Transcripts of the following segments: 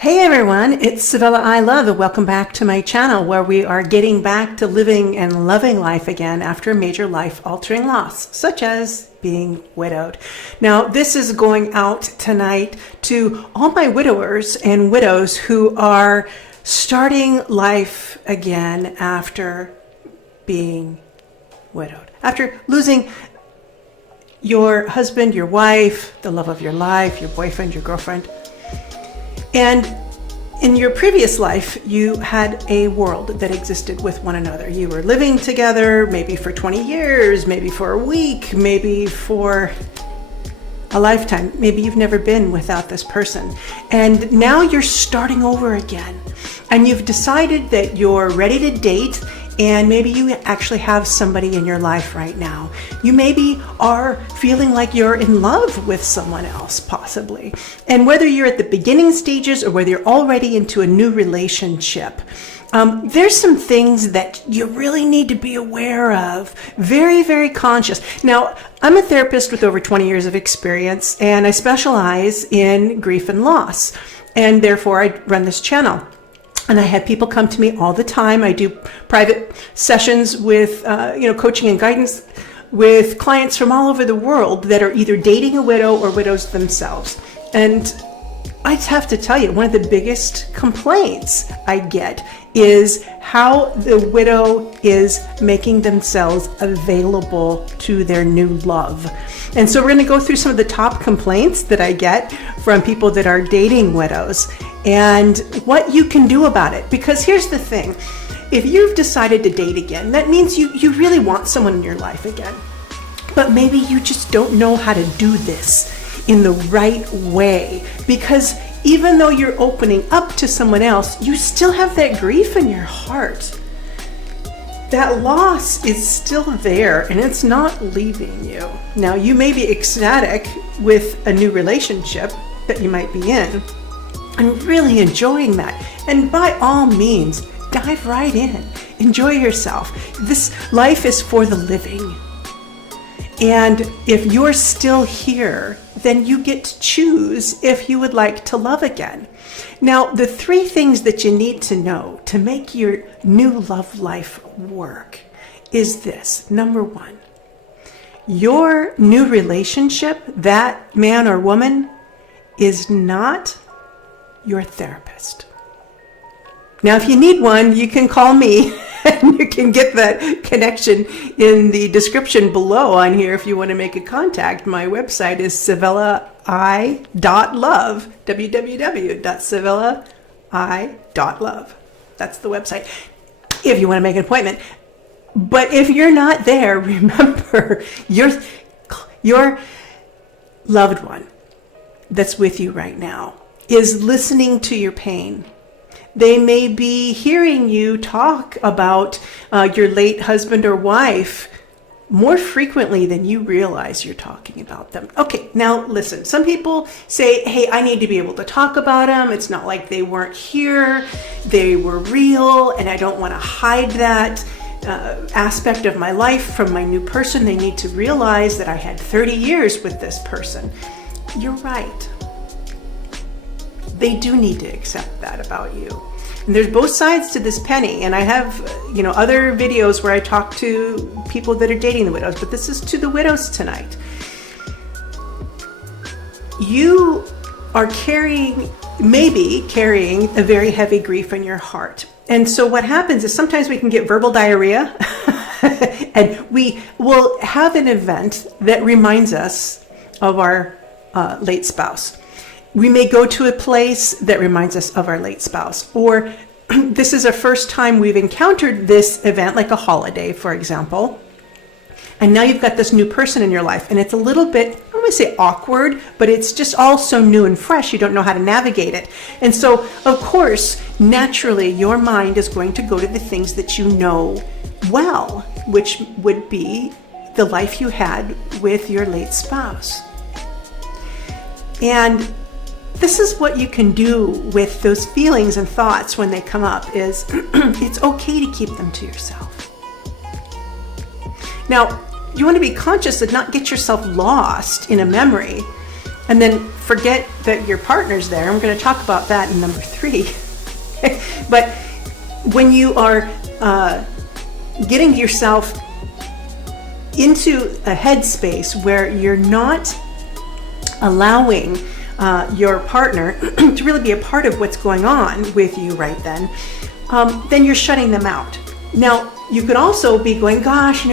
Hey everyone, it's Savella I Love, and welcome back to my channel where we are getting back to living and loving life again after a major life-altering loss, such as being widowed. Now, this is going out tonight to all my widowers and widows who are starting life again after being widowed, after losing your husband, your wife, the love of your life, your boyfriend, your girlfriend. And in your previous life, you had a world that existed with one another. You were living together, maybe for 20 years, maybe for a week, maybe for a lifetime. Maybe you've never been without this person. And now you're starting over again. And you've decided that you're ready to date, and maybe you actually have somebody in your life right now. You maybe are feeling like you're in love with someone else, possibly. And whether you're at the beginning stages or whether you're already into a new relationship, there's some things that you really need to be aware of. Very, very conscious. Now, I'm a therapist with over 20 years of experience, and I specialize in grief and loss. And therefore, I run this channel. And I have people come to me all the time. I do private sessions with, coaching and guidance with clients from all over the world that are either dating a widow or widows themselves. And I have to tell you, one of the biggest complaints I get is how the widow is making themselves available to their new love. And so we're going to go through some of the top complaints that I get from people that are dating widows and what you can do about it. Because here's the thing, if you've decided to date again, that means you really want someone in your life again. But maybe you just don't know how to do this in the right way, because even though you're opening up to someone else, you still have that grief in your heart. That loss is still there and it's not leaving you. Now, you may be ecstatic with a new relationship that you might be in and really enjoying that. And by all means, dive right in. Enjoy yourself. This life is for the living. And if you're still here, then you get to choose if you would like to love again. Now, the three things that you need to know to make your new love life work is this. Number one, your new relationship, that man or woman, is not your therapist. Now, if you need one, you can call me and you can get that connection in the description below on here if you want to make a contact. My website is savellai.love, www.savellai.love. That's the website if you want to make an appointment. But if you're not there, remember your loved one that's with you right now is listening to your pain. They may be hearing you talk about your late husband or wife more frequently than you realize you're talking about them. Okay, now listen, some people say, hey, I need to be able to talk about them. It's not like they weren't here. They were real, and I don't want to hide that aspect of my life from my new person. They need to realize that I had 30 years with this person. You're right. They do need to accept that about you. And there's both sides to this penny. And I have, other videos where I talk to people that are dating the widows, but this is to the widows tonight. You are maybe carrying a very heavy grief in your heart. And so what happens is sometimes we can get verbal diarrhea and we will have an event that reminds us of our late spouse. We may go to a place that reminds us of our late spouse, or this is a first time we've encountered this event, like a holiday, for example. And now you've got this new person in your life, and it's a little bit, I don't want to say awkward, but it's just all so new and fresh, you don't know how to navigate it. And so, of course, naturally, your mind is going to go to the things that you know well, which would be the life you had with your late spouse. And this is what you can do with those feelings and thoughts when they come up, is it's okay to keep them to yourself. Now, you want to be conscious and not get yourself lost in a memory And then forget that your partner's there. I'm going to talk about that in number 3. But when you are getting yourself into a headspace where you're not allowing your partner to really be a part of what's going on with you right then you're shutting them out. Now, you could also be going, gosh,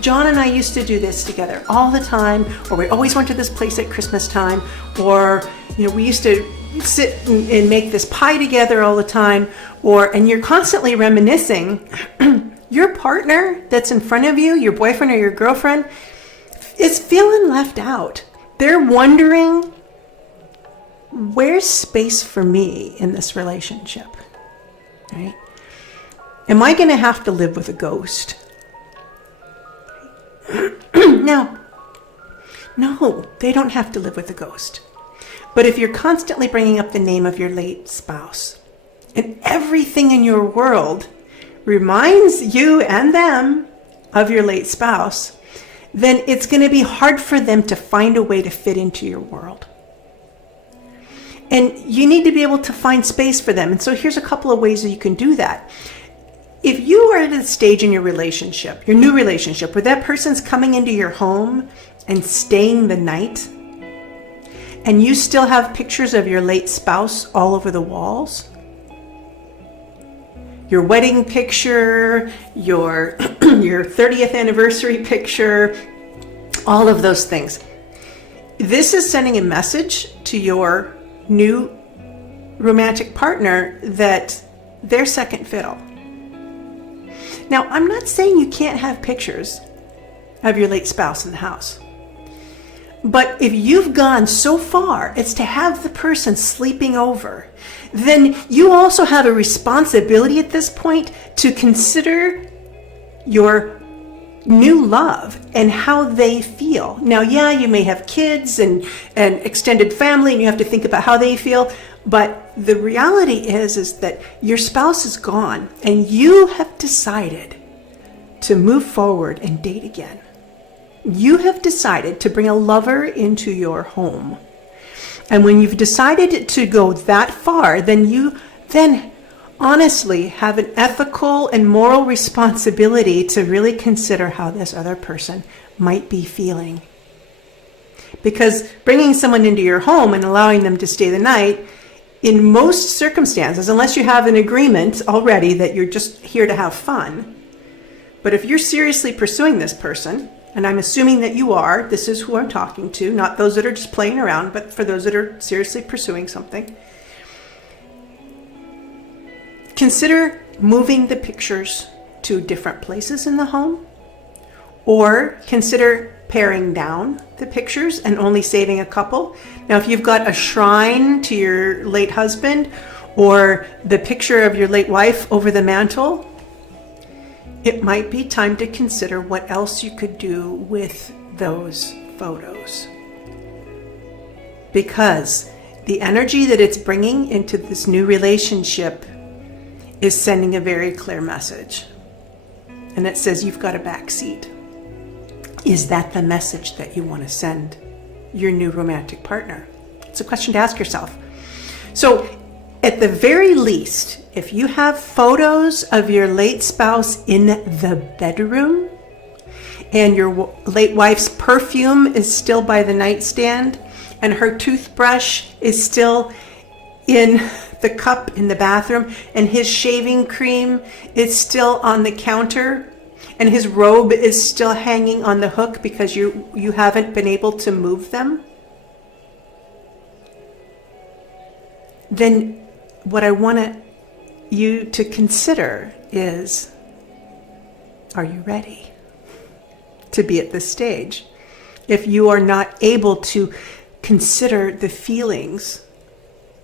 John and I used to do this together all the time, or we always went to this place at Christmas time, or, we used to sit and make this pie together all the time, and you're constantly reminiscing. Your partner that's in front of you, your boyfriend or your girlfriend, is feeling left out. They're wondering, where's space for me in this relationship, right? Am I going to have to live with a ghost? No, they don't have to live with a ghost. But if you're constantly bringing up the name of your late spouse, and everything in your world reminds you and them of your late spouse, then it's going to be hard for them to find a way to fit into your world. And you need to be able to find space for them. And so here's a couple of ways that you can do that. If you are at a stage in your relationship, your new relationship, where that person's coming into your home and staying the night, and you still have pictures of your late spouse all over the walls, your wedding picture, your 30th anniversary picture, all of those things. This is sending a message to your new romantic partner that they're second fiddle. Now, I'm not saying you can't have pictures of your late spouse in the house. But if you've gone so far as to have the person sleeping over, then you also have a responsibility at this point to consider your new love and how they feel. Now, yeah, you may have kids and extended family, and you have to think about how they feel. But the reality is that your spouse is gone, and you have decided to move forward and date again. You have decided to bring a lover into your home. And when you've decided to go that far, then you honestly have an ethical and moral responsibility to really consider how this other person might be feeling. Because bringing someone into your home and allowing them to stay the night, in most circumstances, unless you have an agreement already that you're just here to have fun, but if you're seriously pursuing this person, and I'm assuming that you are, this is who I'm talking to, not those that are just playing around, but for those that are seriously pursuing something, consider moving the pictures to different places in the home, or consider paring down the pictures and only saving a couple. Now, if you've got a shrine to your late husband or the picture of your late wife over the mantle, it might be time to consider what else you could do with those photos. Because the energy that it's bringing into this new relationship is sending a very clear message. And it says you've got a back seat. Is that the message that you want to send your new romantic partner? It's a question to ask yourself. So at the very least, if you have photos of your late spouse in the bedroom and your late wife's perfume is still by the nightstand and her toothbrush is still in the cup in the bathroom and his shaving cream is still on the counter and his robe is still hanging on the hook because you haven't been able to move them, then what I want you to consider is, are you ready to be at this stage? If you are not able to consider the feelings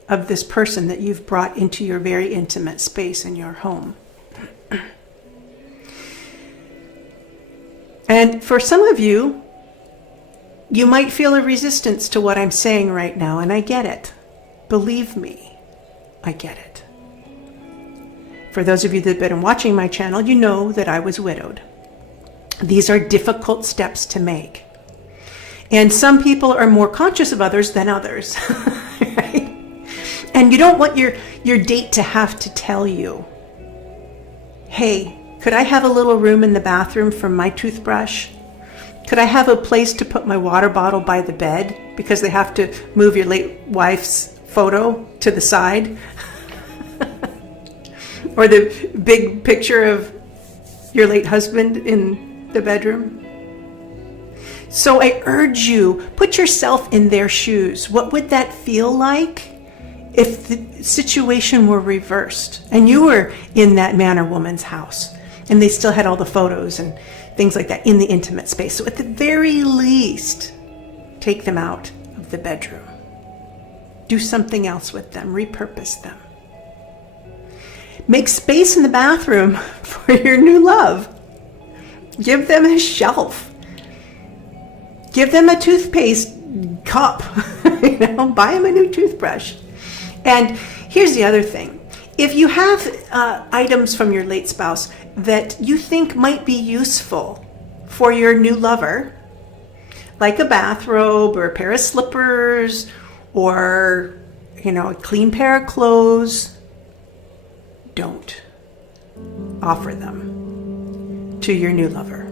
of this person that you've brought into your very intimate space in your home. And for some of you, you might feel a resistance to what I'm saying right now, and I get it. Believe me, I get it. For those of you that have been watching my channel, you know that I was widowed. These are difficult steps to make. And some people are more conscious of others than others, right? And you don't want your date to have to tell you, hey, could I have a little room in the bathroom for my toothbrush? Could I have a place to put my water bottle by the bed because they have to move your late wife's photo to the side? Or the big picture of your late husband in the bedroom? So I urge you, put yourself in their shoes. What would that feel like if the situation were reversed and you were in that man or woman's house and they still had all the photos and things like that in the intimate space? So at the very least, take them out of the bedroom. Do something else with them. Repurpose them. Make space in the bathroom for your new love. Give them a shelf. Give them a toothpaste cup. Buy them a new toothbrush. And here's the other thing. If you have items from your late spouse that you think might be useful for your new lover, like a bathrobe or a pair of slippers or, a clean pair of clothes, don't offer them to your new lover.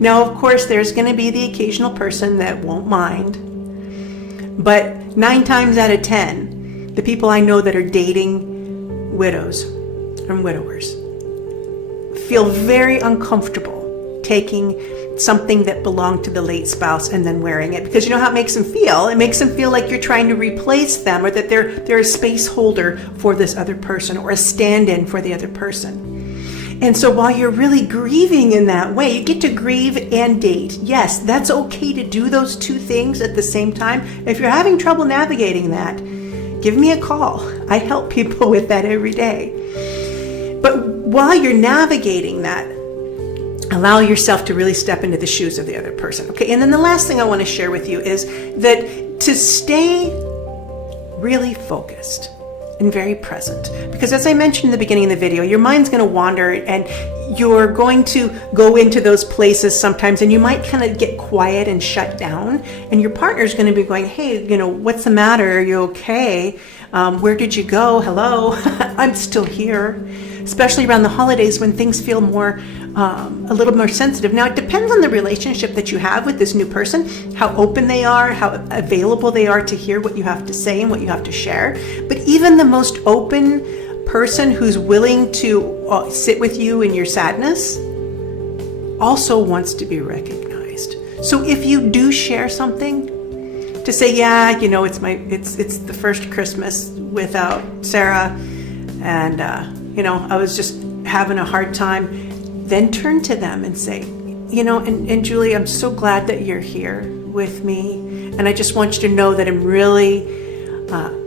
Now, of course, there's going to be the occasional person that won't mind, but 9 times out of 10, the people I know that are dating widows and widowers feel very uncomfortable taking something that belonged to the late spouse and then wearing it, because you know how it makes them feel? It makes them feel like you're trying to replace them, or that they're a space holder for this other person or a stand-in for the other person. And so while you're really grieving in that way, you get to grieve and date. Yes, that's okay to do those two things at the same time. If you're having trouble navigating that, give me a call. I help people with that every day. But while you're navigating that, allow yourself to really step into the shoes of the other person. Okay, and then the last thing I want to share with you is that to stay really focused and very present. Because as I mentioned in the beginning of the video, your mind's going to wander and you're going to go into those places sometimes, and you might kind of get quiet and shut down, and your partner's going to be going, hey, what's the matter? Are you okay? Where did you go? Hello? I'm still here. Especially around the holidays when things feel more, a little more sensitive. Now, it depends on the relationship that you have with this new person, how open they are, how available they are to hear what you have to say and what you have to share. But even the most open person who's willing to sit with you in your sadness also wants to be recognized. So if you do share something, to say, yeah, it's the first Christmas without Sarah, and I was just having a hard time, then turn to them and say, and Julie, I'm so glad that you're here with me. And I just want you to know that I'm really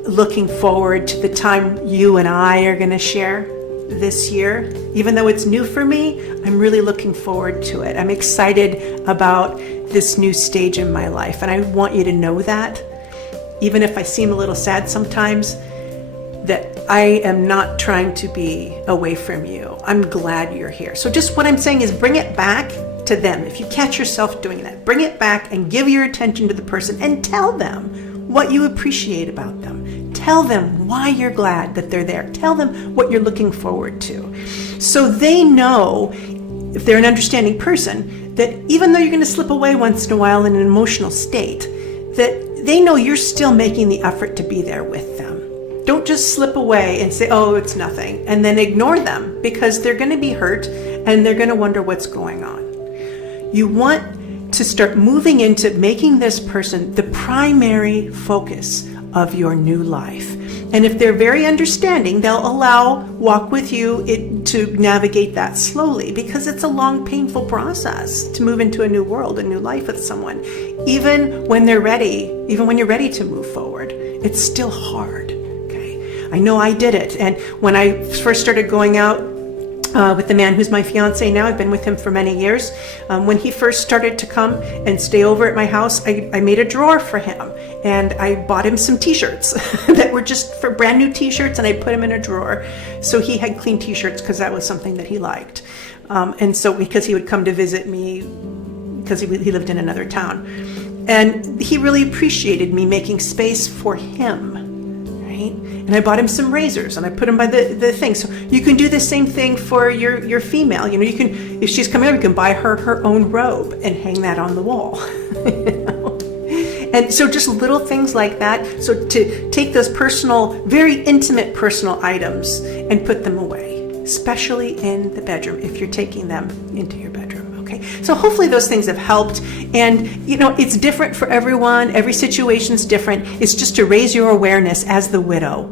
looking forward to the time you and I are going to share this year. Even though it's new for me, I'm really looking forward to it. I'm excited about this new stage in my life. And I want you to know that, even if I seem a little sad sometimes, that I am not trying to be away from you. I'm glad you're here. So just what I'm saying is bring it back to them. If you catch yourself doing that, bring it back and give your attention to the person and tell them what you appreciate about them. Tell them why you're glad that they're there. Tell them what you're looking forward to. So they know, if they're an understanding person, that even though you're going to slip away once in a while in an emotional state, that they know you're still making the effort to be there with them. Don't just slip away and say, oh, it's nothing, and then ignore them, because they're going to be hurt and they're going to wonder what's going on. You want to start moving into making this person the primary focus of your new life. And if they're very understanding, they'll walk with you to navigate that slowly, because it's a long, painful process to move into a new world, a new life with someone. Even when they're ready, even when you're ready to move forward, it's still hard. Okay, I know I did it. And when I first started going out with the man who's my fiance now, I've been with him for many years. When he first started to come and stay over at my house, I made a drawer for him, and I bought him some t-shirts that were just for brand new t-shirts, and I put him in a drawer so he had clean t-shirts, because that was something that he liked. And so because he would come to visit me, because because he lived in another town. And he really appreciated me making space for him, right? And I bought him some razors and I put him by the thing. So you can do the same thing for your female. You know, you can, if she's coming over, you can buy her own robe and hang that on the wall. You know? And so just little things like that. So to take those personal, very intimate personal items and put them away, especially in the bedroom, if you're taking them into your bedroom, okay? So hopefully those things have helped. And, you know, it's different for everyone. Every situation's different. It's just to raise your awareness as the widow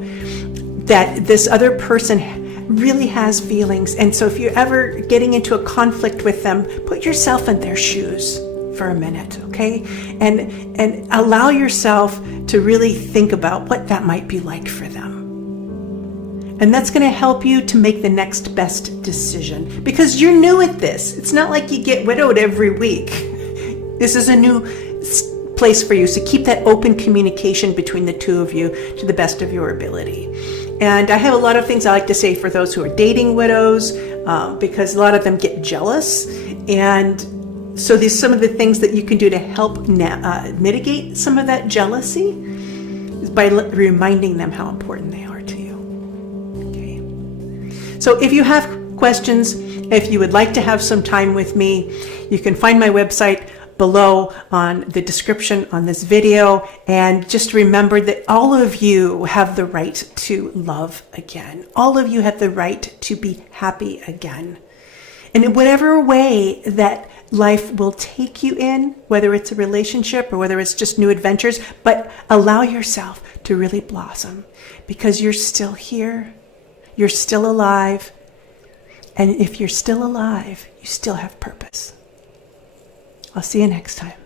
that this other person really has feelings. And so if you're ever getting into a conflict with them, put yourself in their shoes for a minute, okay? And allow yourself to really think about what that might be like for them. And that's going to help you to make the next best decision because you're new at this. It's not like you get widowed every week. This is a new place for you. So keep that open communication between the two of you to the best of your ability. And I have a lot of things I like to say for those who are dating widows because a lot of them get jealous. And so there's some of the things that you can do to help mitigate some of that jealousy is by reminding them how important they are to you. Okay. So if you have questions, if you would like to have some time with me, you can find my website below on the description on this video. And just remember that all of you have the right to love again. All of you have the right to be happy again. And in whatever way that life will take you in, whether it's a relationship or whether it's just new adventures, but allow yourself to really blossom because you're still here, you're still alive, and if you're still alive, you still have purpose. I'll see you next time.